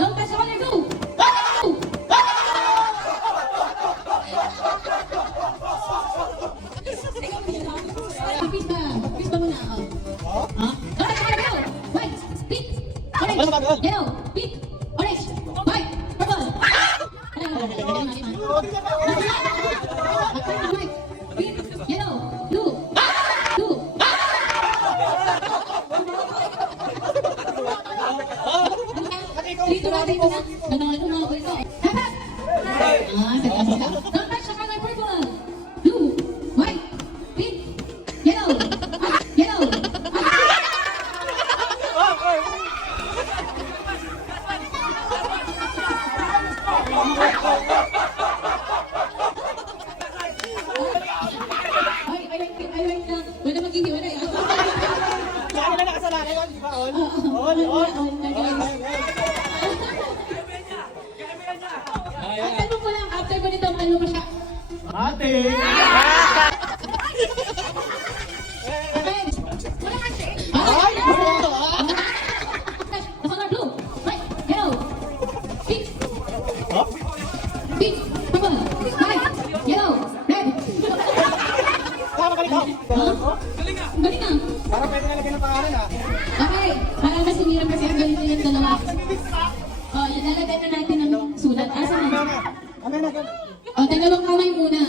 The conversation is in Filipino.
Don't touch the color. Go! Peace ba? Peace ba muna? Oh. Ha? Don't touch the color. Go! White, pink, orange, yellow, pink, orange, white, purple. White, pink, yellow, blue, blue. Dito na. Nanangal ko mga ito. Dapat! Sila. Don't touch the color purple. Blue, white, pink, yellow, yellow. I like na. Wala maghihiwalay. Saan na nakasalanan yun? Di ba? On? At tanong ko lang, after ko nito, ano pa siya? Ate! Okay. Wala kasi. The color blue, white, yellow, pink, pink, purple, white, yellow, red. Tama ka nito! Galing ah. Parang pwede na lagyan ng pangalan ah. Okay, parang mas umiram kasi ang galing yung dalawa. Oh, ilalagay na natin ng sulat. Asa na? Ano na? Oh, dalawang kamay muna.